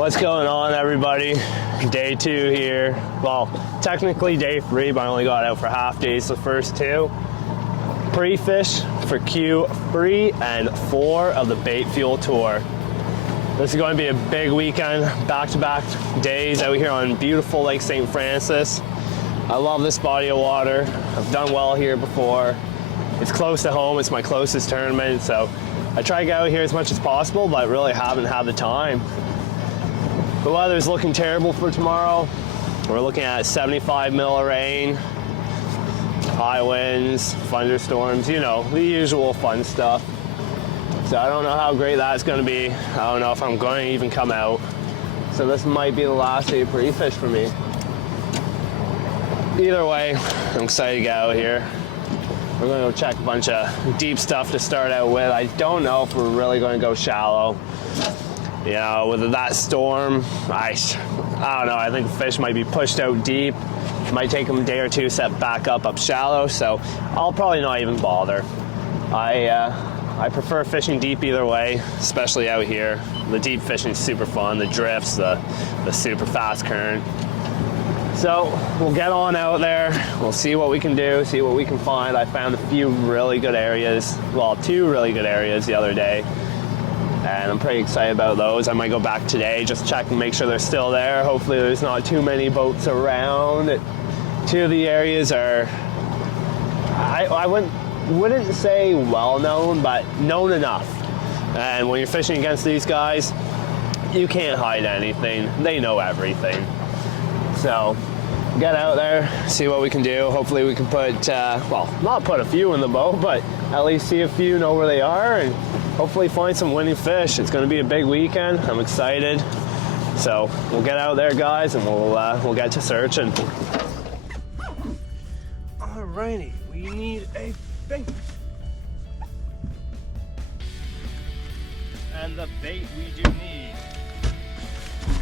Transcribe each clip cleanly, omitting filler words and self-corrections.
What's going on, everybody? Day 2 here. Well, technically day 3, but I only got out for half days the first 2. Pre-fish for Q3 and 4 of the Bait Fuel Tour. This is going to be a big weekend, back-to-back days out here on beautiful Lake St. Francis. I love this body of water. I've done well here before. It's close to home. It's my closest tournament, so I try to get out here as much as possible, but really haven't had the time. The weather's looking terrible for tomorrow. We're looking at 75 mil of rain, high winds, thunderstorms, you know, the usual fun stuff. So I don't know how great that's going to be. I don't know if I'm going to even come out. So this might be the last day of pre-fish for me. Either way, I'm excited to get out here. We're going to go check a bunch of deep stuff to start out with. I don't know if we're really going to go shallow. You know, with that storm, I don't know. I think the fish might be pushed out deep. It might take them a day or two to set back up shallow, so I'll probably not even bother. I prefer fishing deep either way, especially out here. The deep fishing is super fun. The drifts, the super fast current. So we'll get on out there. We'll see what we can do, see what we can find. I found a few really good areas. Well, 2 really good areas the other day. And I'm pretty excited about those. I might go back today, just check and make sure they're still there. Hopefully there's not too many boats around. 2 of the areas are, I wouldn't say well known, but known enough. And when you're fishing against these guys, you can't hide anything. They know everything. So get out there, see what we can do. Hopefully we can put, well, not put a few in the boat, but at least see a few, know where they are, and hopefully find some winning fish. It's going to be a big weekend. I'm excited. So we'll get out there, guys, and we'll get to searching. Alrighty, we need a bait. And the bait we do need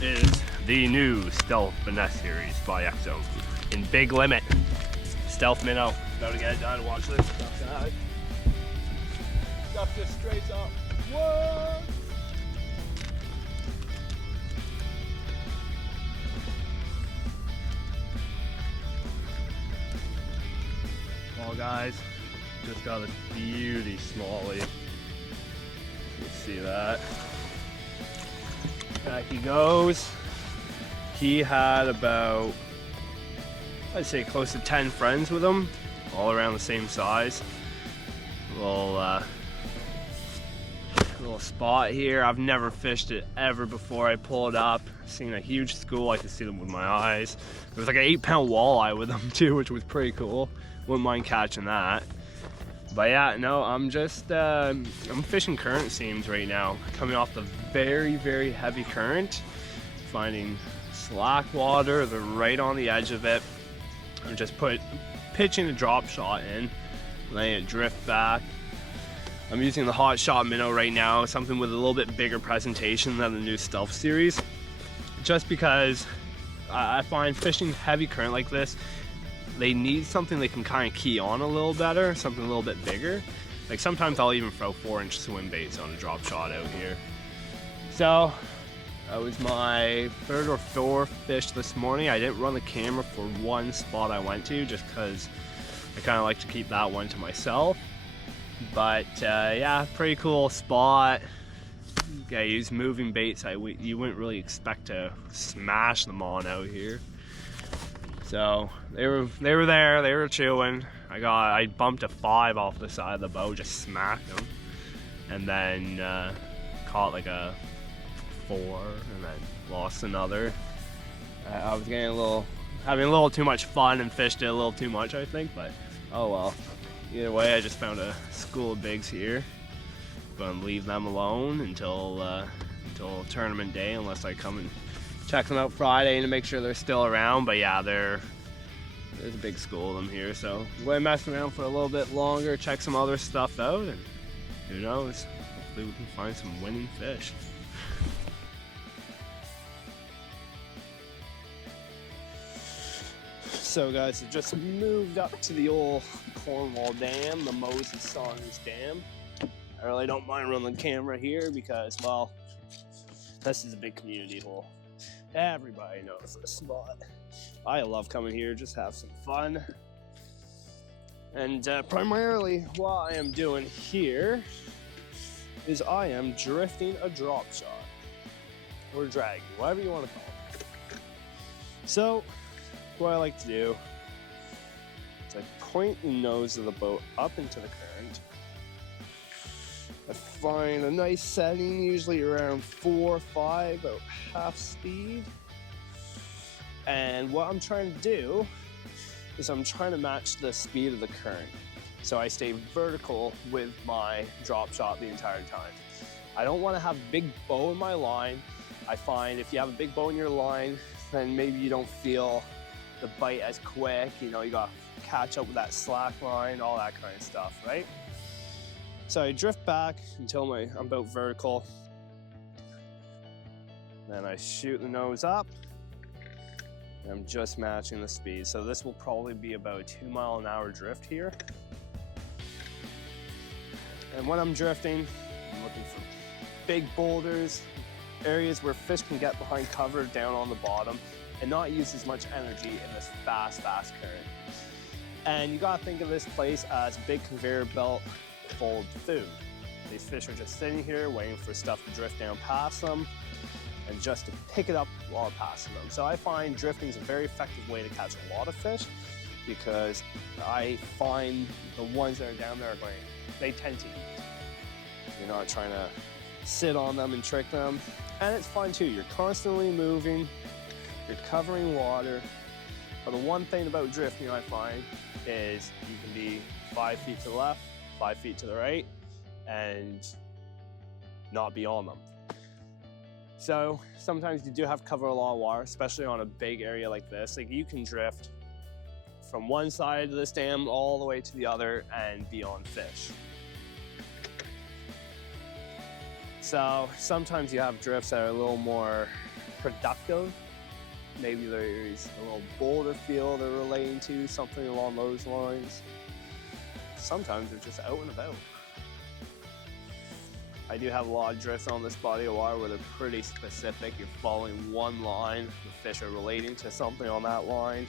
is the new Stealth Finesse Series by X-Zone in Big Limit. Stealth minnow. Gotta get it done. Watch this. Stuff just straight up. Whoa! Well, guys, just got this beauty smallie. You see that? Back he goes. He had about, I'd say, close to 10 friends with him, all around the same size. Little spot here. I've never fished it ever before. I pull it up, seen a huge school. I could see them with my eyes. There was like an 8-pound walleye with them too, which was pretty cool. Wouldn't mind catching that. But yeah, no, I'm fishing current seams right now, coming off the very, very heavy current, finding slack water. They're right on the edge of it. I'm just pitching a drop shot in, letting it drift back. I'm using the Hot Shot minnow right now, something with a little bit bigger presentation than the new Stealth series, just because I find fishing heavy current like this, they need something they can kind of key on a little better, something a little bit bigger. Like sometimes I'll even throw 4-inch swim baits on a drop shot out here. So that was my 3rd or 4th fish this morning. I didn't run the camera for one spot I went to, just because I kind of like to keep that one to myself. But yeah, pretty cool spot. Yeah, I use moving baits you wouldn't really expect to smash them on out here. So they were there, they were chewing. I bumped a 5 off the side of the boat, just smacked them, and then caught like a 4, and then lost another. I was having a little too much fun and fished it a little too much, I think, but oh well. Either way, I just found a school of bigs here. Gonna leave them alone until tournament day, unless I come and check them out Friday to make sure they're still around. But yeah, there's a big school of them here, so I'm going to mess around for a little bit longer, check some other stuff out, and who knows, hopefully we can find some winning fish. So guys, I just moved up to the old Cornwall Dam, the Moses Saunders Dam. I really don't mind running the camera here because, well, This is a big community hole. Everybody knows this spot. I love coming here, just have some fun. And primarily what I am doing here is I am drifting a drop shot or dragging, whatever you want to call it. So what I like to do is I point the nose of the boat up into the current. I find a nice setting, usually around 4 or 5, about half speed. And what I'm trying to do is I'm trying to match the speed of the current. So I stay vertical with my drop shot the entire time. I don't want to have a big bow in my line. I find if you have a big bow in your line, then maybe you don't feel the bite as quick. You know, you got to catch up with that slack line, all that kind of stuff, right? So I drift back until I'm about vertical. Then I shoot the nose up. I'm just matching the speed. So this will probably be about a 2-mile-an-hour drift here. And when I'm drifting, I'm looking for big boulders, areas where fish can get behind cover down on the bottom and not use as much energy in this fast current. And you gotta think of this place as a big conveyor belt full of food. These fish are just sitting here waiting for stuff to drift down past them and just to pick it up while passing them. So I find drifting is a very effective way to catch a lot of fish because I find the ones that are down there they tend to eat. You're not trying to sit on them and trick them. And it's fun too, you're constantly moving, you're covering water. But the one thing about drifting I find is you can be 5 feet to the left, 5 feet to the right, and not be on them. So sometimes you do have to cover a lot of water, especially on a big area like this. Like you can drift from one side of this dam all the way to the other and be on fish. So sometimes you have drifts that are a little more productive. Maybe there's a little boulder feel they're relating to, something along those lines. Sometimes they're just out and about. I do have a lot of drifts on this body of water where they're pretty specific. You're following one line, the fish are relating to something on that line.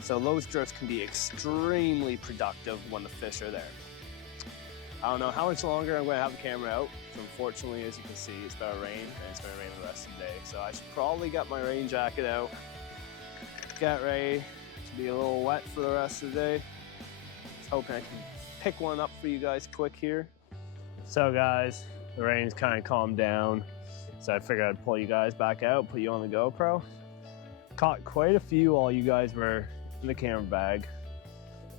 So those drifts can be extremely productive when the fish are there. I don't know how much longer I'm going to have the camera out. So unfortunately, as you can see, it's going to rain, and it's going to rain the rest of the day. So I should probably get my rain jacket out, get ready to be a little wet for the rest of the day. Just hoping I can pick one up for you guys quick here. So guys, the rain's kind of calmed down, so I figured I'd pull you guys back out, put you on the GoPro. Caught quite a few while you guys were in the camera bag,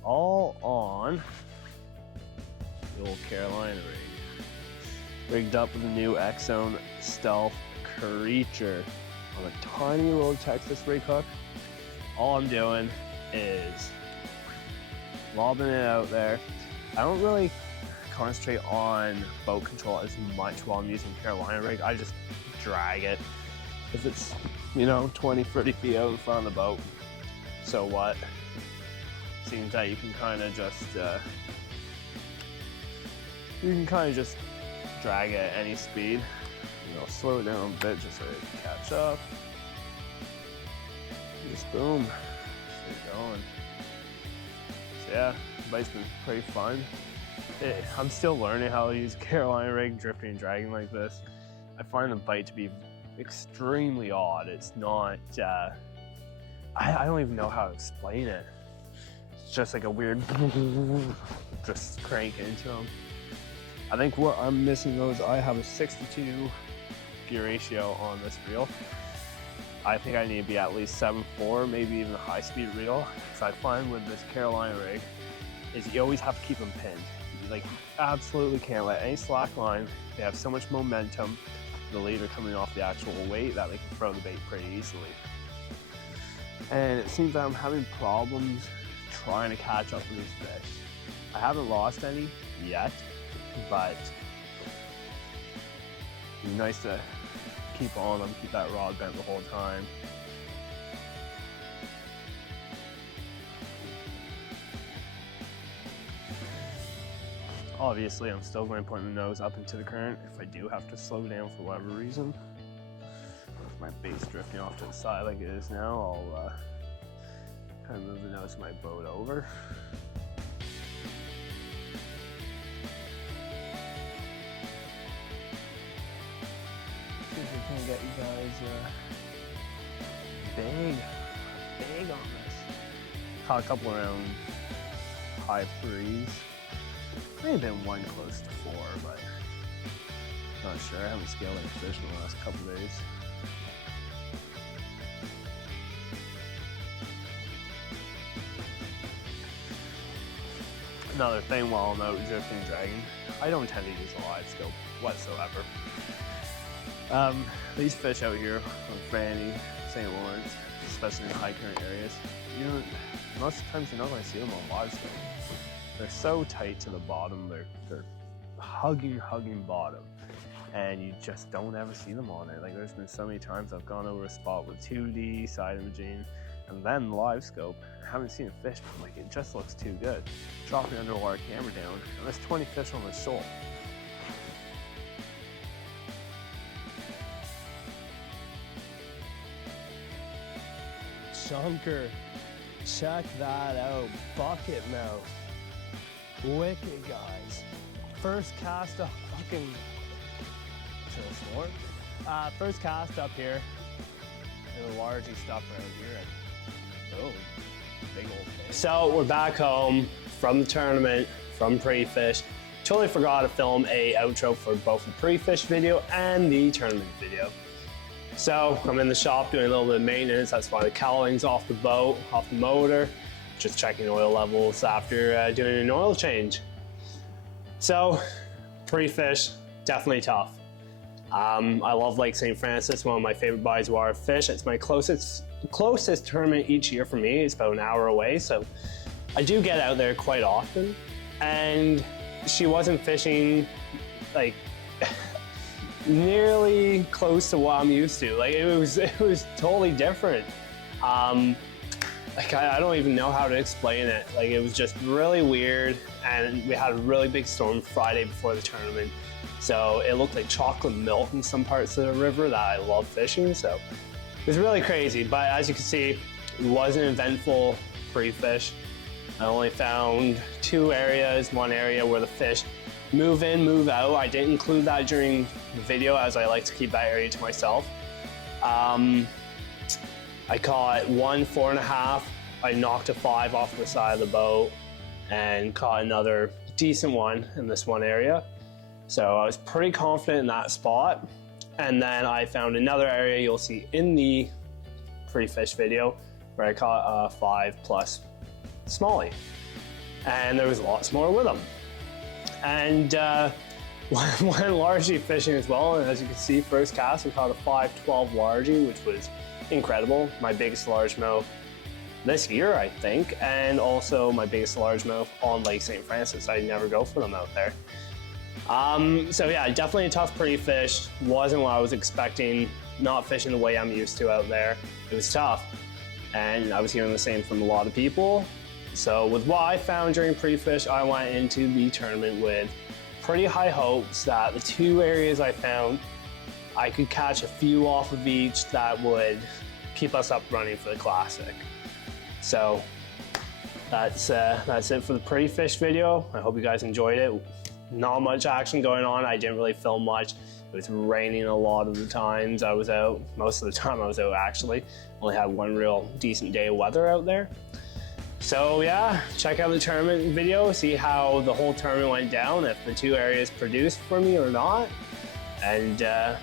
all on the old Carolina rig. Rigged up with a new X-Zone Stealth Creature on a tiny little Texas rig hook. All I'm doing is lobbing it out there. I don't really concentrate on boat control as much while I'm using Carolina rig. I just drag it. If it's, 20, 30 feet out in front of the boat, so what? Seems that you can kind of just drag it at any speed. Slow it down a bit just so it can catch up. Just boom, just get going. So yeah, the bite's been pretty fun. I'm still learning how to use Carolina rig, drifting and dragging like this. I find the bite to be extremely odd. It's not, I don't even know how to explain it. It's just like a weird, just crank into them. I think what I'm missing though is I have a 6:2 gear ratio on this reel. I think I need to be at least 7.4, maybe even a high speed reel. So I find with this Carolina rig is you always have to keep them pinned. You absolutely can't let any slack line. They have so much momentum, the leader coming off the actual weight, that they can throw the bait pretty easily. And it seems that I'm having problems trying to catch up with these fish. I haven't lost any yet, but it's nice to keep on them, keep that rod bent the whole time. Obviously, I'm still going to point the nose up into the current if I do have to slow down for whatever reason. If my bait's drifting off to the side like it is now, I'll kind of move the nose of my boat over. See if we can get you guys big on this. Caught a couple around high 3s. Maybe been one close to 4, but not sure. I haven't scaled any fish in the last couple days. Another thing while I'm out drifting dragging, I don't tend to use a live scope whatsoever. These fish out here on Fanny, St. Lawrence, especially in high current areas, most of the times you're not going to see them on live scope. They're so tight to the bottom, they're hugging bottom, and you just don't ever see them on it. Like, there's been so many times I've gone over a spot with 2D side imaging and then live scope. I haven't seen a fish, but like, it just looks too good. Drop your underwater camera down, and there's 20 fish on the shoal. Chunker, check that out, bucket mouth. Wicked, guys. First cast of fucking first cast up here. And the largy stuff around here. Oh, big old fish. So we're back home from the tournament, from pre-fish. Totally forgot to film a outro for both the pre-fish video and the tournament video. So I'm in the shop doing a little bit of maintenance. That's why the cowling's off the boat, off the motor. Just checking oil levels after doing an oil change. So, pre-fish, definitely tough. I love Lake St. Francis, one of my favorite bodies of water fish. It's my closest tournament each year for me. It's about an hour away, so I do get out there quite often. And she wasn't fishing like nearly close to what I'm used to. Like, it was totally different. Like, I don't even know how to explain it. Like, it was just really weird, and we had a really big storm Friday before the tournament. So it looked like chocolate milk in some parts of the river that I love fishing. So it was really crazy, but as you can see, it was an eventful pre-fish. I only found 2 areas, one area where the fish move in, move out. I didn't include that during the video, as I like to keep that area to myself. I caught one 4.5. I knocked a 5 off the side of the boat and caught another decent one in this one area. So I was pretty confident in that spot. And then I found another area you'll see in the pre-fish video where I caught a 5+ smallie. And there was lots more with them. And went largely fishing as well. And as you can see, first cast, I caught a 512 largie, which was incredible. My biggest largemouth this year, I think, and also my biggest largemouth on Lake St. Francis. I never go for them out there. So yeah, definitely a tough pre-fish. Wasn't what I was expecting. Not fishing the way I'm used to out there. It was tough, and I was hearing the same from a lot of people. So with what I found during pre-fish, I went into the tournament with pretty high hopes that the 2 areas I found, I could catch a few off of each that would keep us up running for the Classic. So that's it for the pre-fish video. I hope you guys enjoyed it. Not much action going on. I didn't really film much. It was raining a lot of the times I was out. Most of the time I was out, actually. Only had one real decent day of weather out there. So yeah, check out the tournament video, see how the whole tournament went down, if the 2 areas produced for me or not. And yeah,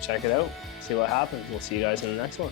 check it out, see what happens. We'll see you guys in the next one.